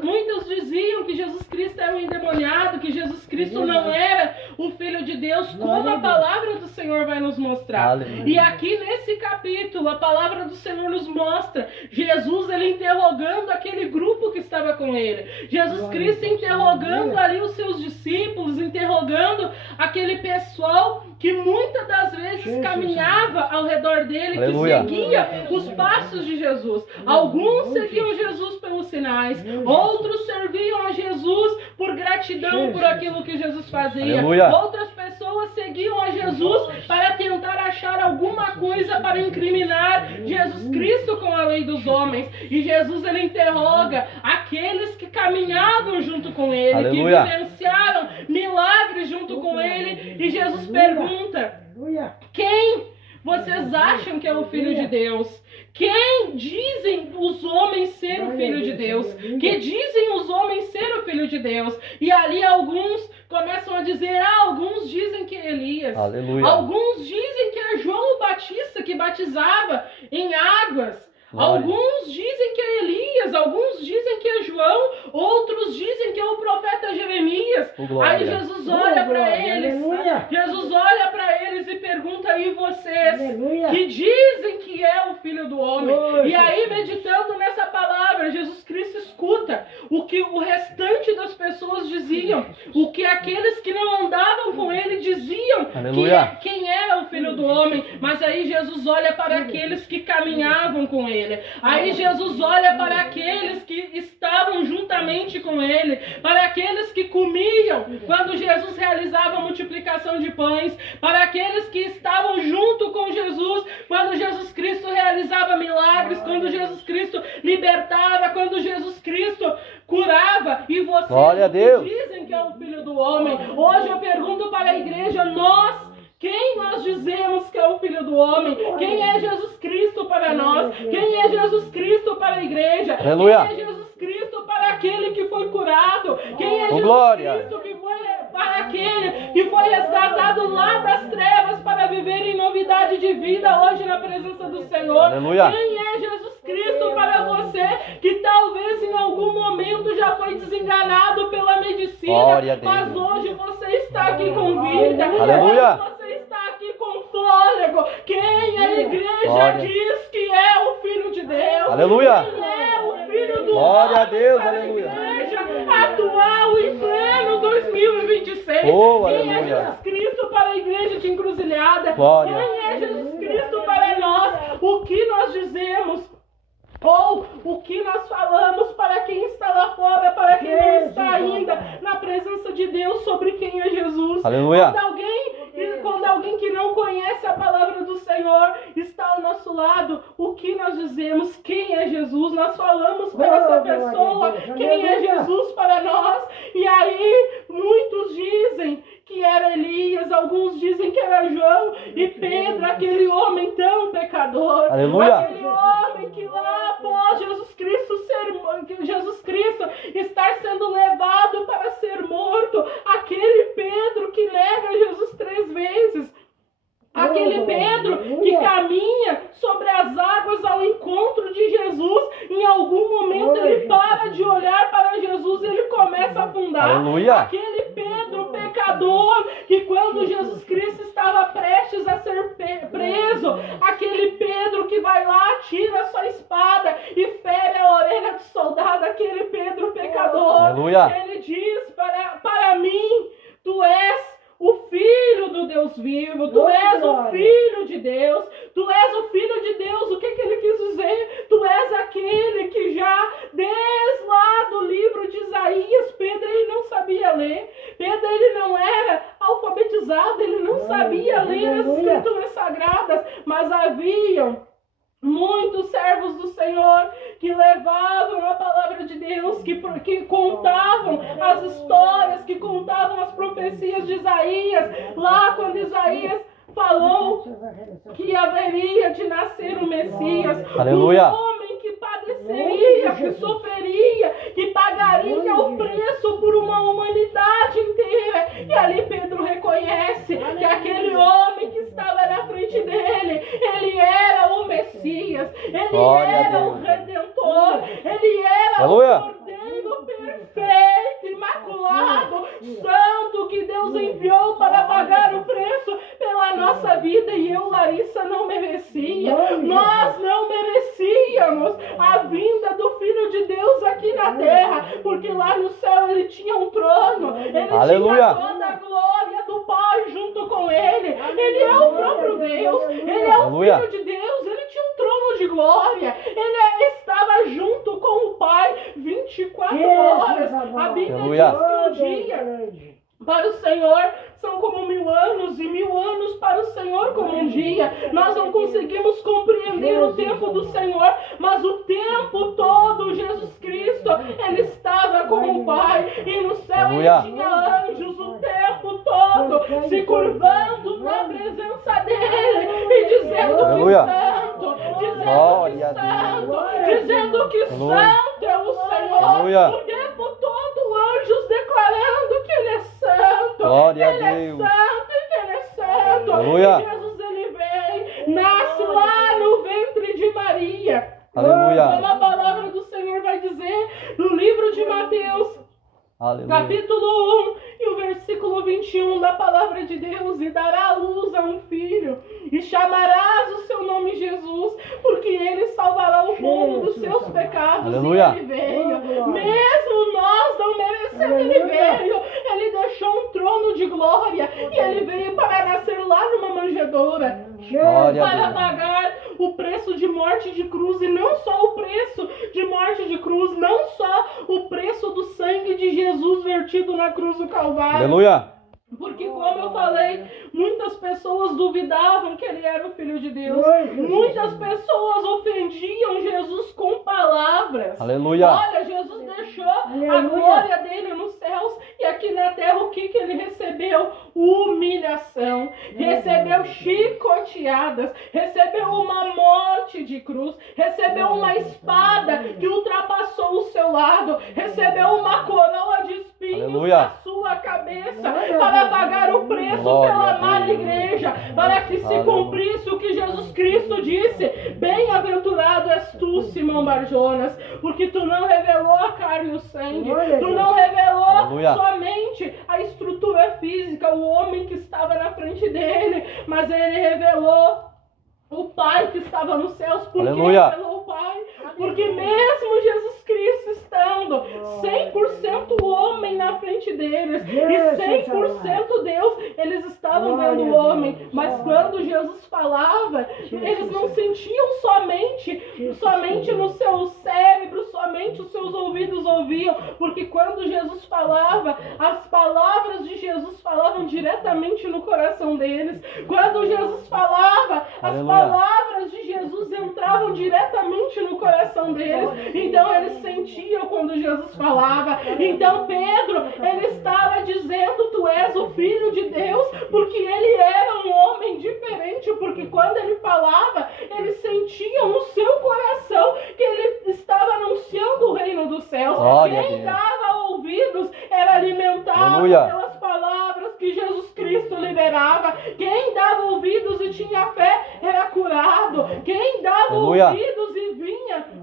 Muitos diziam que Jesus Cristo era um endemoniado, que Jesus Cristo não era o Filho de Deus, como a palavra do Senhor vai nos mostrar. E aqui nesse capítulo, a palavra do Senhor nos mostra Jesus, ele interrogando aquele grupo que estava com ele. Jesus Cristo interrogando ali os seus discípulos, interrogando aquele pessoal que muitas das vezes caminhava ao redor dele, que seguia os passos de Jesus. Alguns seguiam Jesus pelos sinais, outros serviam a Jesus por gratidão por aquilo que Jesus fazia. Outras pessoas seguiam a Jesus para tentar achar alguma coisa para incriminar Jesus Cristo com a lei dos homens. E Jesus, ele interroga aqueles que caminhavam junto com ele, que vivenciaram milagres junto com ele. E Jesus pergunta: quem vocês acham que é o Filho de Deus? Quem dizem os homens ser o Filho de Deus? Que dizem os homens ser o Filho de Deus? E ali alguns começam a dizer: alguns dizem que é Elias. Alguns dizem que é João o Batista que batizava em águas. Alguns dizem que é Elias, alguns dizem que é João, outros dizem que é o profeta Jeremias. Aí Jesus olha para eles, Jesus olha para eles e pergunta: e vocês que dizem que é o Filho do Homem? E aí, meditando nessa palavra, Jesus Cristo escuta o que o restante das pessoas diziam, o que aqueles que não andavam com ele diziam, quem era o Filho do Homem. Mas aí Jesus olha para aqueles que caminhavam com ele. Aí Jesus olha para aqueles que estavam juntamente com ele, para aqueles que comiam quando Jesus realizava a multiplicação de pães, para aqueles que estavam junto com Jesus quando Jesus Cristo realizava milagres, quando Jesus Cristo libertava, quando Jesus Cristo curava. E vocês dizem que é o Filho do Homem. Hoje eu pergunto para a igreja: quem nós dizemos que é o Filho do Homem? Quem é Jesus Cristo para nós? Quem é Jesus Cristo para a igreja? Quem é Jesus Cristo para aquele que foi curado? Quem é Jesus Cristo que foi para aquele que foi resgatado lá das trevas para viver em novidade de vida hoje na presença do Senhor? Quem é Jesus Cristo para você que talvez em algum momento já foi desenganado pela medicina, mas hoje você está aqui com vida? Você está aqui com fôlego. Quem a igreja diz que é o Filho de Deus? Quem é o Filho do Homem para a igreja atual em pleno 2026? Quem é Jesus Cristo para a igreja de Encruzilhada? Quem é Jesus Cristo para nós? O que nós dizemos? Ou o que nós falamos para quem está lá fora, para quem não está ainda na presença de Deus, sobre quem é Jesus? Quando alguém que não conhece a palavra do Senhor está ao nosso lado, o que nós dizemos? Quem é Jesus? Nós falamos para essa pessoa quem é Jesus para nós. E aí muitos dizem que era Elias, alguns dizem que era João e Pedro, aquele homem tão pecador, aquele homem que lá após Jesus Cristo estar sendo levado para ser morto, aquele Pedro que nega Jesus 3 vezes, aquele Pedro que caminha sobre as águas ao encontro de Jesus, em algum momento ele para de olhar para Jesus e ele começa a afundar. Aquele Pedro pecador que quando Jesus Cristo estava prestes a ser preso, aquele Pedro que vai lá, tira sua espada e fere a orelha do soldado, aquele Pedro pecador. Ele diz para mim: tu és o Filho do Deus vivo, tu és o Filho de Deus, tu és o Filho de Deus. O que ele quis dizer? Tu és aquele que já, desde lá do livro de Isaías, Pedro ele não sabia ler, Pedro ele não era alfabetizado, ele não sabia ler as escrituras sagradas, mas haviam muitos servos do Senhor que levavam a palavra de Deus, que contavam as histórias, que contavam as profecias de Isaías, lá quando Isaías falou que haveria de nascer o Messias, um homem que padeceria, que sofreria, que pagaria o preço por uma humanidade inteira. E ali Pedro reconhece que aquele homem que estava na frente dele, ele era o Messias, ele era o Redentor, ele era o Cordeiro Santo que Deus enviou para pagar o preço pela nossa vida, e eu, Larissa, não merecia. Nós não merecíamos a vinda do Filho de Deus aqui na terra, porque lá no céu ele tinha um trono, ele tinha toda a glória do Pai junto com ele. Ele é o próprio Deus, ele é o Filho de Deus, ele tinha um trono de glória, ele estava junto com o Pai 24 horas. A Bíblia diz que um dia para o Senhor são como 1000 anos, e 1000 anos para o Senhor como um dia. Nós não conseguimos compreender o tempo do Senhor, mas o tempo todo Jesus Cristo, ele estava com o Pai, e no céu ele tinha anjos o tempo todo se curvando na presença dele e dizendo que santo, dizendo que santo é o Senhor. O tempo todo anjos declarando que ele é santo, ele é santo e que ele é santo. E Jesus, ele vem, nasce lá no ventre de Maria. Como a palavra do Senhor vai dizer no livro de Mateus, capítulo 1 e o versículo 21 da palavra de Deus: e dará à luz a um filho, e chamarás o seu nome Jesus, porque ele salvará o povo dos seus pecados. E ele veio, mesmo nós não merecendo, ele veio, ele deixou um trono de glória, e ele veio para nascer lá numa manjedoura, para pagar o preço de morte de cruz, e não só o preço de morte de cruz, não só o preço do sangue de Jesus vertido na cruz do Calvário. Porque, como eu falei, muitas pessoas duvidavam que ele era o Filho de Deus. Muitas pessoas ofendiam Jesus com palavras. Olha, Jesus deixou a glória dele nos céus, e aqui na terra o que ele recebeu? Humilhação, recebeu chicoteadas, recebeu uma morte de cruz, recebeu uma espada que ultrapassou o seu lado, recebeu uma coroa de espinhos na sua cabeça, para pagar o preço pela amada igreja, para que se cumprisse o que Jesus Cristo disse: bem-aventurado és tu, Simão Barjonas, porque tu não revelou a carne e o sangue, tu não revelou somente a estrutura física, o homem que estava na frente dele, mas ele revelou o Pai que estava nos céus. Por que revelou o Pai? Porque mesmo Jesus Cristo estando 100% homem na frente deles e 100% Deus, eles estavam vendo o homem. Mas quando Jesus falava, eles não sentiam somente no seu cérebro, somente os seus ouvidos ouviam. Porque quando Jesus falava, as palavras de Jesus falavam diretamente no coração deles. Quando Jesus falava, as palavras de Jesus entravam diretamente no coração deles. Então eles sentiam quando Jesus falava. Então Pedro, ele estava dizendo: tu és o Filho de Deus, porque ele era um homem diferente, porque quando ele falava, eles sentiam no seu coração que ele estava anunciando o reino dos céus. Quem dava ouvidos era alimentado pelas palavras que Jesus Cristo liberava. Quem dava ouvidos e tinha fé era curado. Quem dava ouvidos e vinha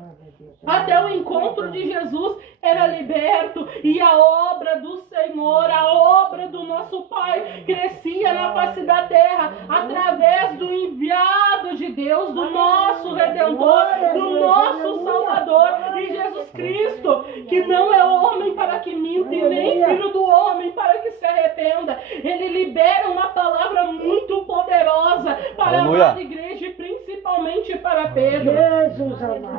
até o encontro de Jesus era liberto. E a obra do Senhor, a obra do nosso Pai crescia na face da terra através do enviado de Deus, do nosso Redentor, do nosso Salvador. E Jesus Cristo, que não é homem para que minta, e nem filho do homem para que se arrependa, ele libera uma palavra muito poderosa para a amada igreja, e principalmente para Pedro.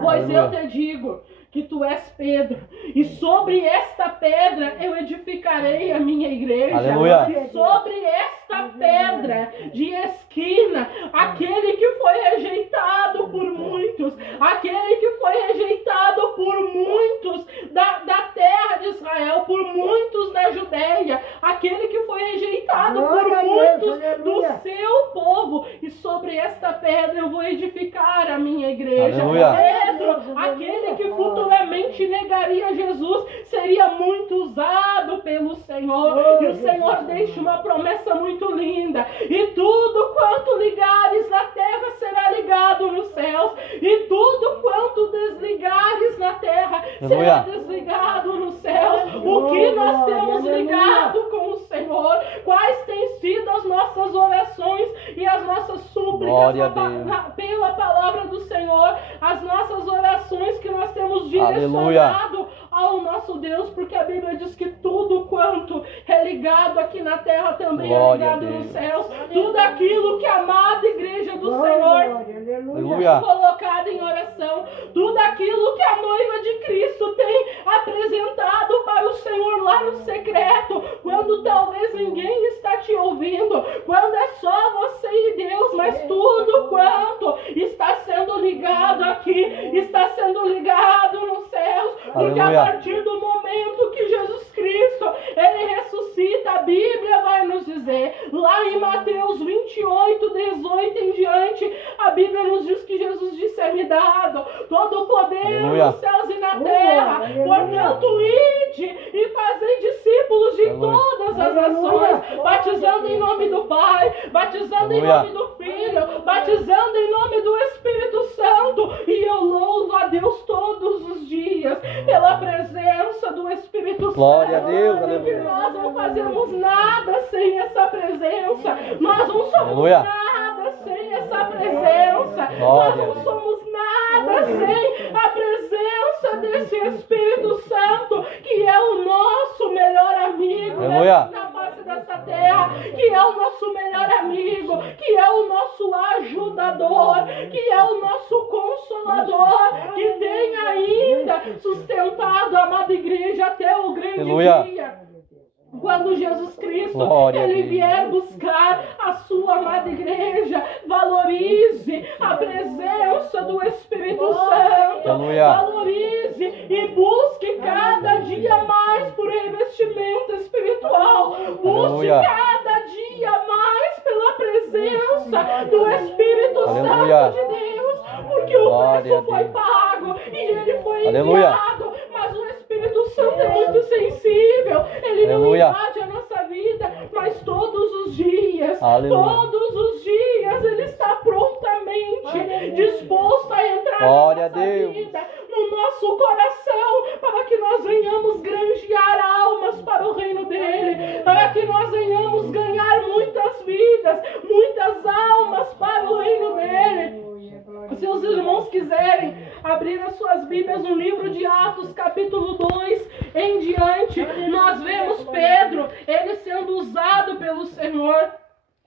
Pois eu te digo que tu és Pedro, e sobre esta pedra eu edificarei a minha igreja. E sobre esta pedra de esquina, aquele que foi rejeitado por muitos, aquele que foi rejeitado por muitos da terra de Israel, por muitos da Judéia, aquele que foi rejeitado por muitos do seu povo, e sobre esta pedra eu vou edificar a minha igreja. Pedro, aquele que futuramente negaria Jesus, seria muito usado pelo Senhor. E o Senhor deixa uma promessa muito linda: e tudo quanto ligares na terra será ligado nos céus, e tudo quanto desligares na terra será desligado nos céus. O que nós temos ligado com Senhor, quais têm sido as nossas orações e as nossas súplicas pela palavra do Senhor, as nossas orações que nós temos direcionado ao nosso Deus, porque a Bíblia diz que tudo quanto é ligado aqui na terra também é ligado nos céus. Tudo aquilo que a amada igreja do Senhor tem colocado em oração, tudo aquilo que a noiva de Cristo tem apresentado para o Senhor lá no secreto, quando talvez ninguém está te ouvindo, quando é só você e Deus, mas tudo quanto está sendo ligado aqui, está sendo ligado nos céus, porque a partir do momento que Jesus Cristo, ele ressuscita, a Bíblia vai nos dizer, lá em Mateus 28, 18 em diante, a Bíblia nos diz que Jesus disse, é-me dado todo o poder nos céus e na terra, portanto, ide e fazei discípulos de todas as nações, batizando em nome do Pai, batizando em nome do Filho, batizando em nome do Espírito Santo, e eu louvo a Deus todos os dias pela presença do Espírito Santo. Glória a Deus, aleluia. Nós não fazemos nada sem essa presença, nós não somos nada sem essa presença, nós não somos nada sem a presença desse Espírito Santo, que é o nosso melhor amigo na face dessa terra, que é o nosso melhor amigo, que é o nosso ajudador, que é o nosso consolador, que tem ainda sustentado a amada igreja até o grande dia. Quando Jesus Cristo, ele vier buscar a sua amada igreja, valorize a presença do Espírito Santo, valorize e busque cada dia mais por revestimento espiritual, busque cada dia mais pela presença do Espírito Santo de Deus, porque o preço foi pago e ele foi enviado, mas o Espírito Santo é muito sensível, ele não invade a nossa vida, mas todos os dias, ele está prontamente disposto a entrar na nossa vida, no nosso coração, para que nós venhamos granjear almas para o reino dele, para que nós venhamos ganhar muitas vidas, muitas almas para o reino dele. Se os irmãos quiserem abrir as suas Bíblias no livro de Atos, capítulo 2 em diante, nós vemos Pedro, ele sendo usado pelo Senhor.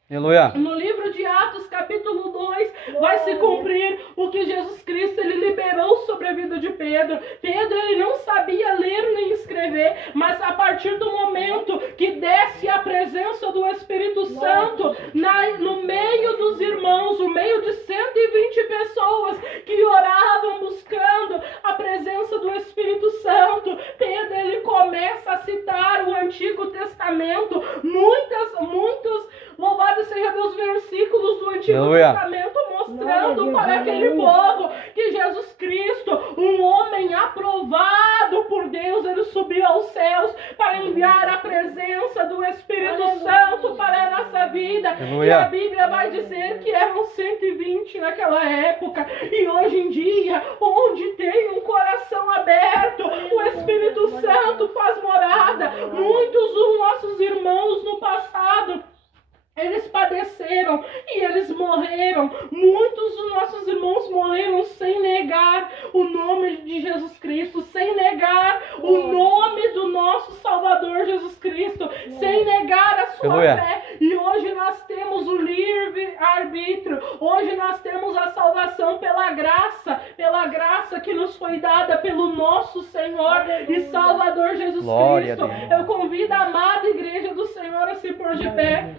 No livro de Atos, capítulo 2, vai se cumprir o que Jesus Cristo ele liberou sobre a vida de Pedro. Pedro ele não sabia ler nem escrever, mas a partir do momento que desce a presença do Espírito Santo no meio dos irmãos, no meio de 120 pessoas que oravam buscando a presença do Espírito Santo, Pedro ele começa a citar o Antigo Testamento, muitos louvado seja Deus, versículos do Antigo Testamento mostrando para aquele povo que Jesus Cristo, um homem aprovado por Deus, ele subiu aos céus para enviar a presença do Espírito Santo para a nossa vida. E a Bíblia vai dizer que eram 120 naquela época, e hoje em dia, onde tem um coração aberto, o Espírito Santo faz morada. Muitos dos nossos irmãos no passado, eles padeceram e eles morreram. Muitos dos nossos irmãos morreram sem negar o nome de Jesus Cristo, sem negar o nome do nosso Salvador Jesus Cristo, sem negar a sua fé. E hoje nós temos o livre-arbítrio. Hoje nós temos a salvação pela graça que nos foi dada pelo nosso Senhor e Salvador Jesus Cristo. Eu convido a amada igreja do Senhor a se pôr de pé.